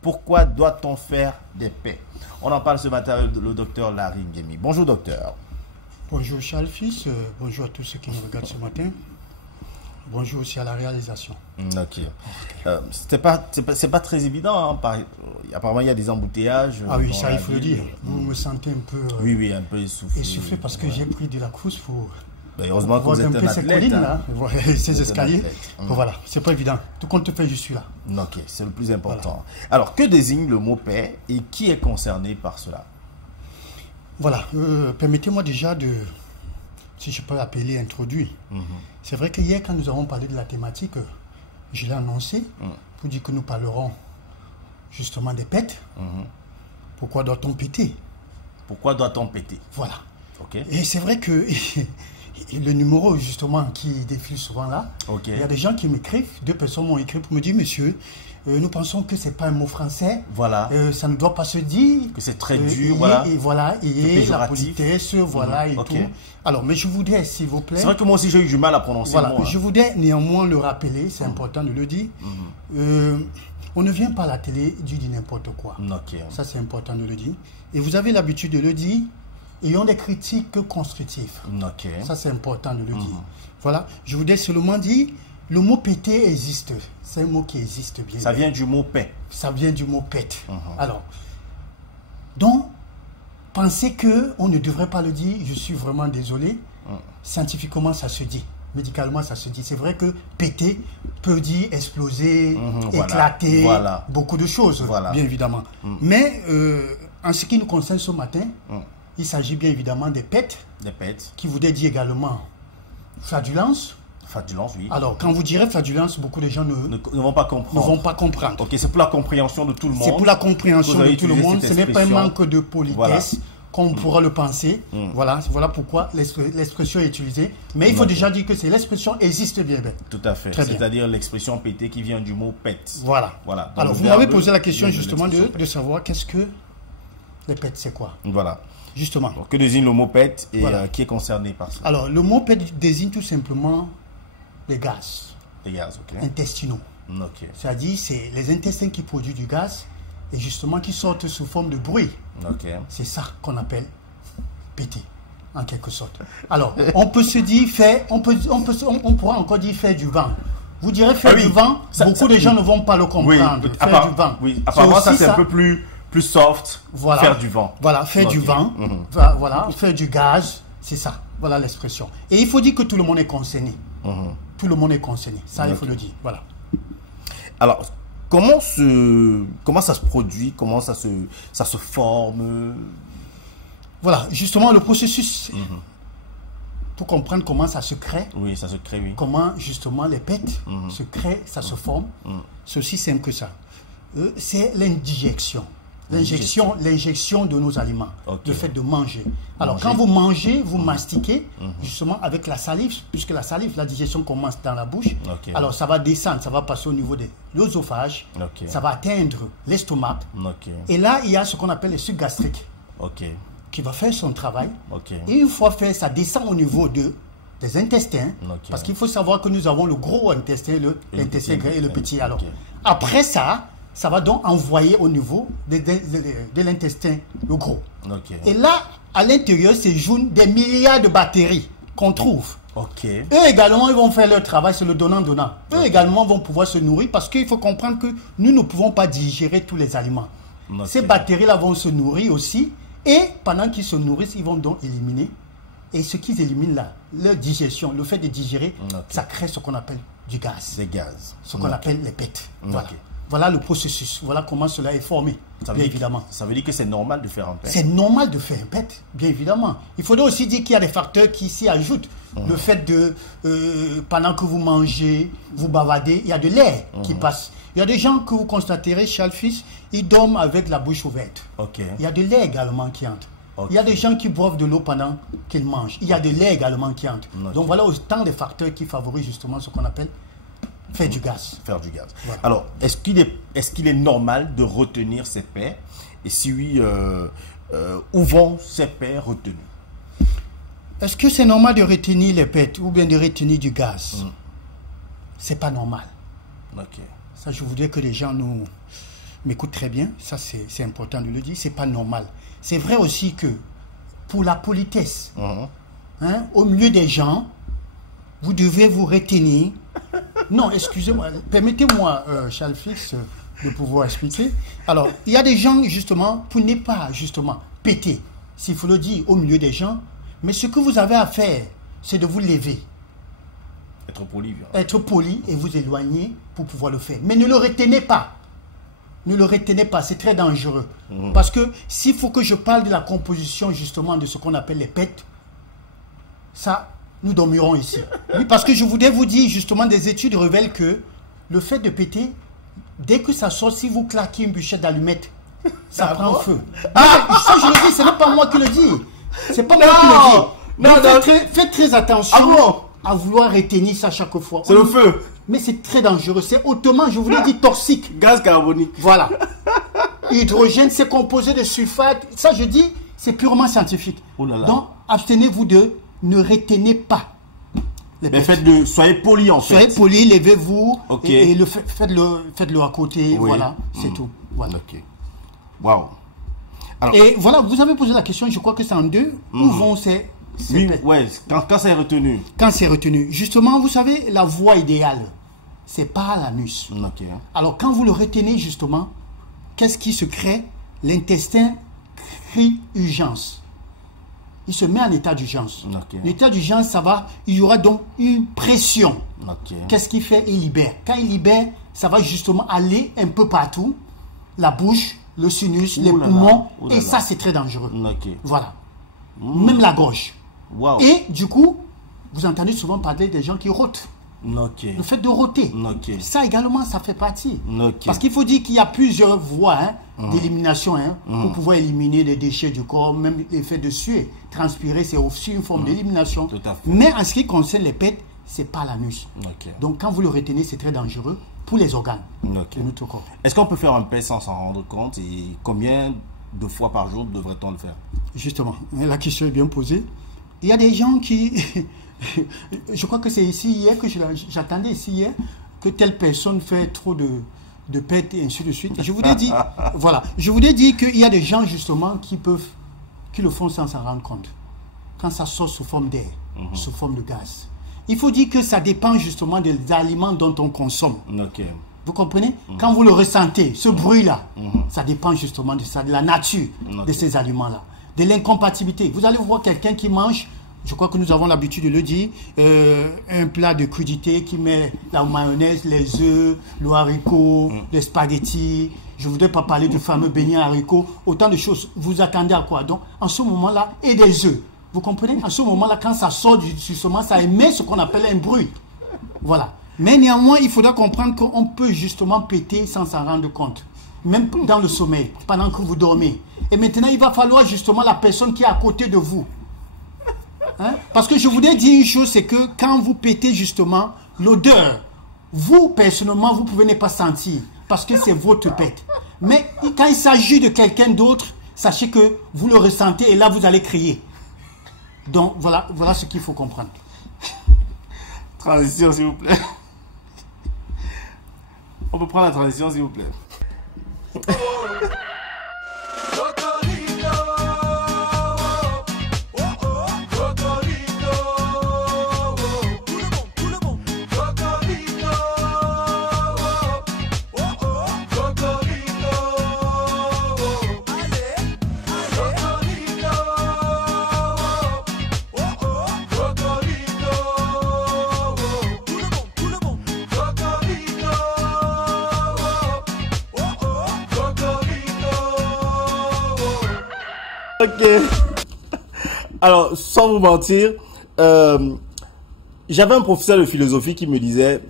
Pourquoi doit-on faire des paix? On en parle ce matin avec le docteur Larry Nguemi. Bonjour docteur. Bonjour Charles Fils, bonjour à tous ceux qui nous regardent ce matin. Bonjour aussi à la réalisation. Ok. C'est pas très évident. Hein, apparemment, il y a des embouteillages. Ah oui, ça il faut le dire. Vous me sentez un peu... oui, un peu essoufflé. Essoufflé parce que j'ai pris de la course pour... heureusement que vous êtes un athlète. Ces collines, là, ces escaliers. Voilà, c'est pas évident. Tout compte fait, je suis là. Ok, c'est le plus important. Voilà. Alors, que désigne le mot paix et qui est concerné par cela? Voilà, permettez-moi déjà de, si je peux appeler, introduire. C'est vrai que hier, quand nous avons parlé de la thématique, je l'ai annoncé pour dire que nous parlerons justement des pètes. Pourquoi doit-on péter? Pourquoi doit-on péter? Voilà. Okay. Et c'est vrai que le numéro justement qui défile souvent là, il y a des gens qui m'écrivent, 2 personnes m'ont écrit pour me dire, monsieur, nous pensons que c'est pas un mot français, voilà. Ça ne doit pas se dire, que c'est très dur, voilà. Et voilà, et la politesse, voilà, et tout. Alors, mais je voudrais, s'il vous plaît... C'est vrai que moi aussi j'ai eu du mal à prononcer le mot. Je voudrais néanmoins le rappeler, c'est important de le dire. On ne vient pas à la télé dire n'importe quoi. Ça, c'est important de le dire. Et vous avez l'habitude de le dire. Ayons des critiques constructives. Ça, c'est important de le dire. Voilà, je voudrais seulement dire, le mot péter existe. C'est un mot qui existe bien. Ça vient du mot paix. Ça vient du mot pète. Alors, donc, penser qu'on ne devrait pas le dire, je suis vraiment désolé. Scientifiquement, ça se dit. Médicalement, ça se dit. C'est vrai que péter peut dire exploser, éclater, beaucoup de choses, bien évidemment. Mais, en ce qui nous concerne ce matin, il s'agit bien évidemment des pètes. Des pètes. Qui voudrait dire également flatulence. Flatulence, oui. Alors, quand vous direz flatulence, beaucoup de gens ne vont pas comprendre. Ne vont pas comprendre. Ok, c'est pour la compréhension de tout le monde. C'est pour la compréhension de tout le monde. Ce n'est pas un manque de politesse, comme on pourra le penser. Voilà pourquoi l'expression est utilisée. Mais il faut déjà dire que l'expression existe bien. Tout à fait. C'est-à-dire l'expression péter qui vient du mot pète. Voilà. Alors, vous m'avez posé la question justement de savoir qu'est-ce que les pètes, c'est quoi? Voilà. Justement. Donc, que désigne le mot pète et qui est concerné par ça? Alors, le mot pète désigne tout simplement les gaz. Les gaz, ok. Intestinaux. C'est-à-dire, c'est les intestins qui produisent du gaz et justement qui sortent sous forme de bruit. C'est ça qu'on appelle péter, en quelque sorte. Alors, on peut se dire on pourra encore dire faire du vent. Vous direz faire du vent, beaucoup de gens ne vont pas le comprendre. Faire du vent. Oui, apparemment, ça c'est un peu plus soft, faire du vent. Voilà, faire du vent, voilà, faire du gaz, c'est ça, voilà l'expression. Et il faut dire que tout le monde est concerné. Tout le monde est concerné, ça il faut le dire, voilà. Alors, comment ça se produit, comment ça se forme? Voilà, justement le processus, pour comprendre comment ça se crée. Oui, ça se crée, oui. Comment justement les pètes se créent, ça se forme. C'est aussi simple que ça. C'est l'indigestion. L'injection de nos aliments, le fait de manger. Alors, quand vous mangez, vous mastiquez, justement, avec la salive, puisque la salive, la digestion commence dans la bouche. Alors, ça va descendre, ça va passer au niveau de l'œsophage, ça va atteindre l'estomac. Et là, il y a ce qu'on appelle le suc gastrique, qui va faire son travail. Et une fois fait, ça descend au niveau des intestins, parce qu'il faut savoir que nous avons le gros intestin, l'intestin gras et le petit. Alors, après ça va donc envoyer au niveau de l'intestin, le gros. Et là, à l'intérieur, séjournent des milliards de bactéries qu'on trouve. Eux également, ils vont faire leur travail, c'est le donnant-donnant. Eux également vont pouvoir se nourrir parce qu'il faut comprendre que nous ne pouvons pas digérer tous les aliments. Ces bactéries-là vont se nourrir aussi et pendant qu'ils se nourrissent, ils vont donc éliminer. Et ce qu'ils éliminent là, leur digestion, le fait de digérer, ça crée ce qu'on appelle du gaz. Des gaz. Ce qu'on appelle les pètes. Voilà le processus, voilà comment cela est formé, bien évidemment. Ça veut dire que c'est normal de faire un pète? C'est normal de faire un pète, bien évidemment. Il faudrait aussi dire qu'il y a des facteurs qui s'y ajoutent. Le fait de, pendant que vous mangez, vous bavardez, il y a de l'air qui passe. Il y a des gens que vous constaterez, Charles Fils, ils dorment avec la bouche ouverte. Il y a de l'air également qui entre. Il y a des gens qui boivent de l'eau pendant qu'ils mangent. Il y a de l'air également qui entre. Donc voilà autant de facteurs qui favorisent justement ce qu'on appelle faire du gaz. Faire du gaz. Alors, est-ce qu'il est normal de retenir ces paix? Et si oui, où vont ces paix retenues? Est-ce que c'est normal de retenir les pètes ou bien de retenir du gaz? C'est pas normal. Ça, je voudrais que les gens m'écoute très bien, ça c'est important de le dire, c'est pas normal. C'est vrai aussi que pour la politesse, hein, au milieu des gens, vous devez vous retenir. Non, excusez-moi, permettez-moi, Charles Fix, de pouvoir expliquer. Alors, il y a des gens, justement, pour ne pas, justement, péter, s'il faut le dire, au milieu des gens, mais ce que vous avez à faire, c'est de vous lever. Être poli. Être poli et vous éloigner pour pouvoir le faire. Mais ne le retenez pas. Ne le retenez pas, c'est très dangereux. Parce que s'il faut que je parle de la composition, justement, de ce qu'on appelle les pets, ça, nous dormirons ici. Oui, parce que je voudrais vous dire, justement, des études révèlent que le fait de péter, dès que ça sort, si vous claquez une bûchette d'allumettes, ça prend feu. Ça, je le dis, ce n'est pas moi qui le dis. C'est pas moi qui le dis. Faites très attention à vouloir retenir ça chaque fois. C'est le feu. Mais c'est très dangereux. C'est hautement, je voulais dire, toxique. Gaz carbonique. Voilà. Hydrogène, c'est composé de sulfate. Ça, je dis, c'est purement scientifique. Oh là là. Donc, abstenez-vous de ne retenez pas. Mais soyez poli en fait. Soyez poli, levez-vous okay. et faites-le à côté. Oui. Voilà, c'est tout. Voilà. Ok. Waouh. Et voilà, vous avez posé la question, je crois que c'est en deux. Où vont ces pets? Ouais, quand c'est retenu. Quand c'est retenu. Justement, vous savez, la voie idéale, c'est pas l'anus. Ok. Alors, quand vous le retenez, justement, qu'est-ce qui se crée? L'intestin crie urgence. Il se met en état d'urgence. L'état d'urgence, il y aura donc une pression. Qu'est-ce qu'il fait? Il libère. Quand il libère, ça va justement aller un peu partout. La bouche, le sinus, les poumons. Et ça, c'est très dangereux. Voilà. Même la gorge. Wow. Et du coup, vous entendez souvent parler des gens qui rôtent. Le fait de rôter. Ça également, ça fait partie. Parce qu'il faut dire qu'il y a plusieurs voies d'élimination pour pouvoir éliminer les déchets du corps, même l'effet de suer. Transpirer, c'est aussi une forme d'élimination. Mais en ce qui concerne les pets, c'est pas l'anus. Donc quand vous le retenez, c'est très dangereux pour les organes de notre corps. Est-ce qu'on peut faire un pet sans s'en rendre compte et combien de fois par jour devrait-on le faire? Justement, la question est bien posée. Il y a des gens qui... Je crois que c'est ici hier que j'attendais ici hier que telle personne fait trop de pets et ainsi de suite. Je voudrais dire, voilà, je voudrais dire qu'il y a des gens justement qui le font sans s'en rendre compte. Quand ça sort sous forme d'air, sous forme de gaz. Il faut dire que ça dépend justement des aliments dont on consomme. Vous comprenez? Quand vous le ressentez, ce bruit-là, ça dépend justement de ça, de la nature de ces aliments-là, de l'incompatibilité. Vous allez voir quelqu'un qui mange, je crois que nous avons l'habitude de le dire, un plat de crudité qui met la mayonnaise, les œufs, le haricot, les spaghettis. Je ne voudrais pas parler du fameux beignet haricot. Autant de choses. Vous attendez à quoi? Donc, en ce moment-là, et des œufs. Vous comprenez? En ce moment-là, quand ça sort justement, ça émet ce qu'on appelle un bruit. Voilà. Mais néanmoins, il faudra comprendre qu'on peut justement péter sans s'en rendre compte. Même dans le sommeil, pendant que vous dormez. Et maintenant, il va falloir justement la personne qui est à côté de vous. Parce que je voudrais dire une chose, c'est que quand vous pétez justement, l'odeur, vous, personnellement, vous pouvez ne pas sentir. Parce que c'est votre pète. Mais quand il s'agit de quelqu'un d'autre, sachez que vous le ressentez et là, vous allez crier. Donc, voilà ce qu'il faut comprendre. Transition, s'il vous plaît. On peut prendre la transition, s'il vous plaît. Ok. Alors, sans vous mentir, j'avais un professeur de philosophie qui me disait,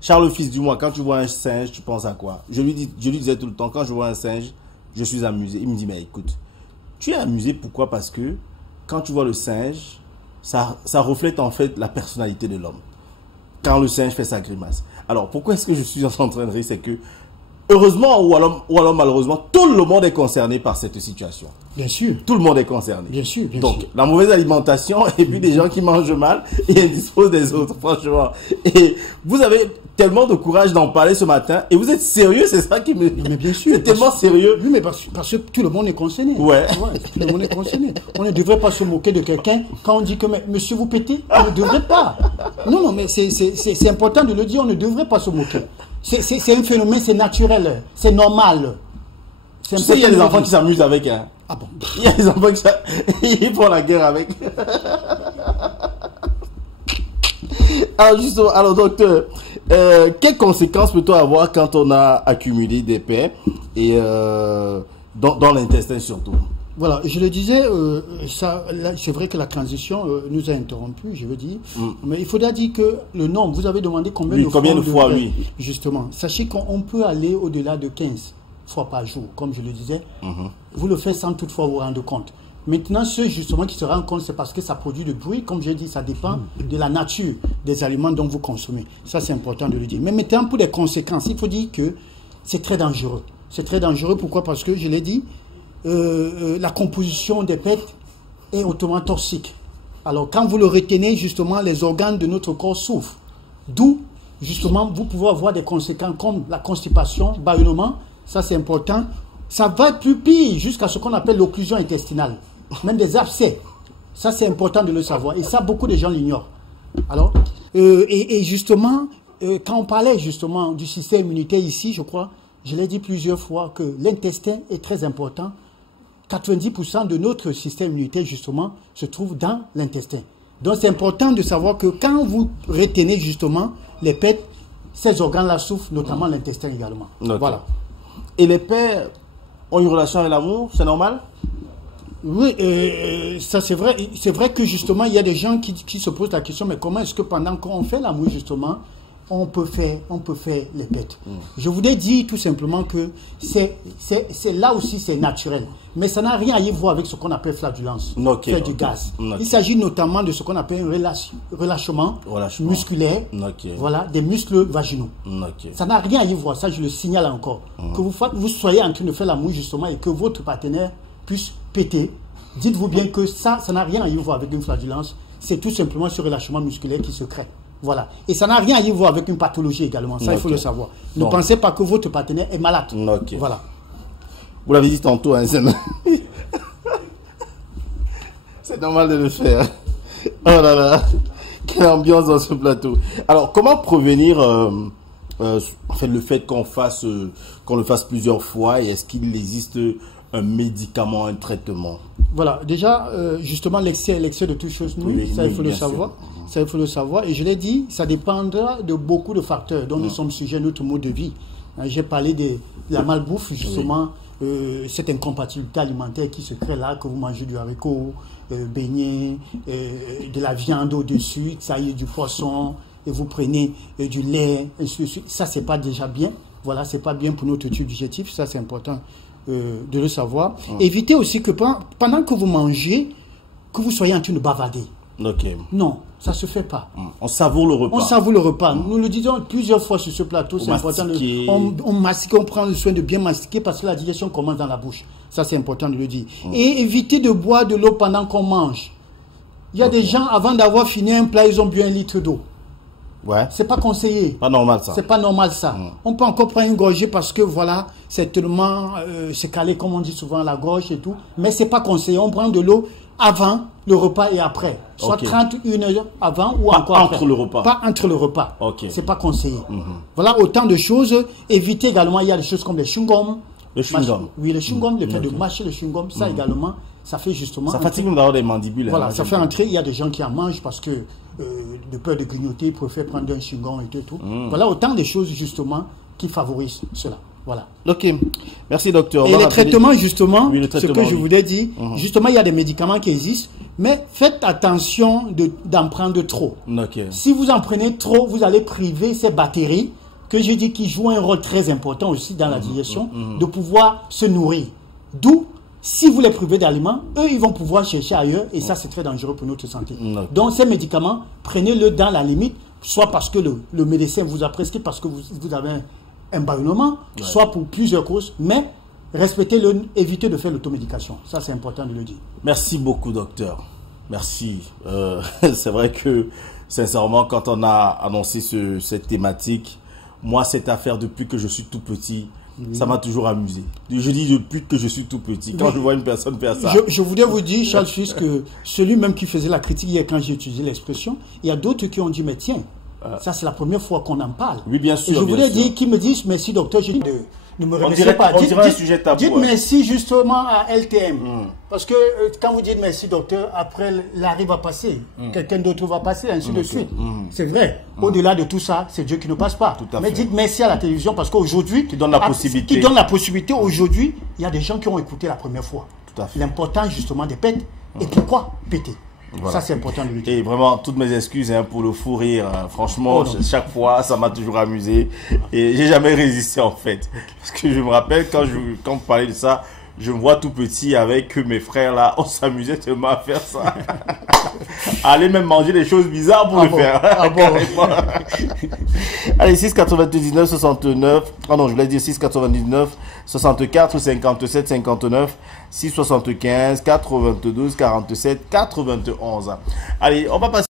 Charles Fils, dis-moi, quand tu vois un singe, tu penses à quoi? Je lui disais tout le temps, quand je vois un singe, je suis amusé. Il me dit, mais écoute, tu es amusé, pourquoi? Parce que quand tu vois le singe, ça reflète en fait la personnalité de l'homme. Quand le singe fait sa grimace. Alors, pourquoi est-ce que je suis en train de rire? C'est que heureusement ou alors malheureusement, tout le monde est concerné par cette situation. Bien sûr. Tout le monde est concerné. Bien sûr, bien Donc, sûr. la mauvaise alimentation et puis des gens qui mangent mal et indisposent des autres, franchement. Et vous avez tellement de courage d'en parler ce matin et vous êtes sérieux, c'est ça qui me... Non, mais bien sûr. C'est tellement sérieux. Oui, mais parce que tout le monde est concerné. Ouais. Tout le monde est concerné. On ne devrait pas se moquer de quelqu'un quand on dit que monsieur vous pétez. On ne devrait pas. Non, mais c'est important de le dire, on ne devrait pas se moquer. C'est un phénomène, c'est naturel, c'est normal. Tu sais, il y a des enfants qui s'amusent avec. Hein. Ah bon? Il y a des enfants qui font la guerre avec. Alors, justement, alors docteur, quelles conséquences peut-on avoir quand on a accumulé des paix et dans l'intestin surtout? Voilà, je le disais, c'est vrai que la transition nous a interrompus, je veux dire. Mais il faudra dire que le nombre, vous avez demandé combien de fois, oui. Justement, sachez qu'on peut aller au-delà de 15 fois par jour, comme je le disais. Vous le faites sans toutefois vous rendre compte. Maintenant, ceux justement qui se rendent compte, c'est parce que ça produit du bruit. Comme je dis, ça dépend de la nature des aliments dont vous consommez. Ça, c'est important de le dire. Mais maintenant, pour les conséquences, il faut dire que c'est très dangereux. C'est très dangereux, pourquoi? Parce que, je l'ai dit, la composition des PET est hautement toxique. Alors, quand vous le retenez, justement, les organes de notre corps souffrent. D'où, justement, vous pouvez avoir des conséquences comme la constipation, ballonnement, ça c'est important. Ça va plus pire jusqu'à ce qu'on appelle l'occlusion intestinale, même des abcès. Ça c'est important de le savoir. Et ça, beaucoup de gens l'ignorent. Alors, et justement, quand on parlait justement du système immunitaire ici, je crois, je l'ai dit plusieurs fois que l'intestin est très important. 90% de notre système immunitaire, justement, se trouve dans l'intestin. Donc, c'est important de savoir que quand vous retenez, justement, les PET, ces organes-là souffrent, notamment l'intestin également. Okay. Voilà. Et les PET ont une relation avec l'amour, c'est normal? Oui, ça c'est vrai. C'est vrai que, justement, il y a des gens qui se posent la question, mais comment est-ce que pendant qu'on fait l'amour, justement, on peut faire les PET. Je voudrais dire tout simplement que c'est là aussi c'est naturel. Mais ça n'a rien à y voir avec ce qu'on appelle flatulence, faire du gaz. Il s'agit notamment de ce qu'on appelle un relâchement musculaire, voilà, des muscles vaginaux. Ça n'a rien à y voir, ça je le signale encore. Que vous soyez en train de faire l'amour justement et que votre partenaire puisse péter, dites-vous bien que ça n'a rien à y voir avec une flatulence. C'est tout simplement ce relâchement musculaire qui se crée. Voilà. Et ça n'a rien à y voir avec une pathologie également. Ça, il faut le savoir. Ne pensez pas que votre partenaire est malade. Voilà. Vous l'avez dit tantôt, hein, c'est normal de le faire. Oh là là. Quelle ambiance dans ce plateau. Alors, comment prévenir en fait, le fait qu'on le fasse plusieurs fois et est-ce qu'il existe un médicament, un traitement? Voilà, déjà, justement, l'excès de toutes choses nuit, ça il faut le savoir. Ça il faut le savoir. Et je l'ai dit, ça dépendra de beaucoup de facteurs dont nous sommes sujets à notre mode de vie. J'ai parlé de la malbouffe, justement, cette incompatibilité alimentaire qui se crée là, que vous mangez du haricot, beignet, de la viande au-dessus, ça y est, du poisson, et vous prenez du lait, et ça c'est pas déjà bien. Voilà, c'est pas bien pour notre tube digestif, ça c'est important de le savoir. Évitez aussi que pendant que vous mangez, que vous soyez en train de bavarder. Non, ça se fait pas. On savoure le repas. On savoure le repas. Nous le disons plusieurs fois sur ce plateau, c'est important. On mastique, on prend le soin de bien mastiquer parce que la digestion commence dans la bouche. Ça, c'est important de le dire. Et éviter de boire de l'eau pendant qu'on mange. Il y a des gens, avant d'avoir fini un plat, ils ont bu 1 litre d'eau. Ouais. C'est pas conseillé. Pas normal ça. C'est pas normal ça. On peut encore prendre une gorgée parce que voilà, c'est tellement c'est calé comme on dit souvent à la gorge et tout. Mais c'est pas conseillé. On prend de l'eau avant le repas et après. Soit 31 heures avant ou pas encore après. Entre le repas. Pas entre le repas. C'est pas conseillé. Voilà autant de choses. Éviter également, il y a des choses comme les chewing-gums. Le chewing-gum. Oui, le chewing-gum, le fait de mâcher le chewing-gum, ça également, ça fait justement... Ça fatigue d'avoir des mandibules. Voilà, ça fait entrer, il y a des gens qui en mangent parce que de peur de grignoter, ils préfèrent prendre un chewing-gum et tout. Voilà autant de choses justement qui favorisent cela. Voilà. Ok, merci docteur. Et les traitements justement, ce que je voulais dire, justement il y a des médicaments qui existent, mais faites attention d'en prendre trop. Si vous en prenez trop, vous allez priver ces batteries, que je dis qui jouent un rôle très important aussi dans la digestion, de pouvoir se nourrir. D'où, si vous les privez d'aliments, eux ils vont pouvoir chercher ailleurs, et ça c'est très dangereux pour notre santé. Donc ces médicaments, prenez-le dans la limite, soit parce que le médecin vous a prescrit, parce que vous avez un ballonnement, soit pour plusieurs causes, mais éviter de faire l'automédication. Ça, c'est important de le dire. Merci beaucoup, docteur. Merci. C'est vrai que, sincèrement, quand on a annoncé cette thématique, moi, cette affaire, depuis que je suis tout petit, ça m'a toujours amusé. Je dis depuis que je suis tout petit. Quand je vois une personne faire ça... Je voudrais vous dire, Charles Fils, que celui même qui faisait la critique hier, quand j'ai utilisé l'expression, il y a d'autres qui ont dit, mais tiens, ça c'est la première fois qu'on en parle. Oui, bien sûr. Et je voudrais dire qu'ils me disent, merci docteur, je dis, ne me remerciez pas. Dites merci justement à LTM. Parce que quand vous dites merci docteur, après l'arrêt va passer. Quelqu'un d'autre va passer, ainsi de suite. C'est vrai. Au-delà de tout ça, c'est Dieu qui ne passe pas. Mais dites merci à la télévision parce qu'aujourd'hui, qui donne la possibilité. Qui donne la possibilité. Aujourd'hui, il y a des gens qui ont écouté la première fois. L'important justement des pètes. Et pourquoi péter? Voilà. Ça, c'est important de le dire. Et vraiment, toutes mes excuses pour le fou rire. Franchement, chaque fois, ça m'a toujours amusé. Et j'ai jamais résisté, en fait. Parce que je me rappelle, quand vous parlez de ça, je me vois tout petit avec mes frères là. On s'amusait tellement à faire ça. Aller même manger des choses bizarres pour le faire. Allez, 6,99, 69. Ah non, je voulais dire 6,99, 64, 57, 59. 6,75, 92, 47, 91. Allez, on va passer.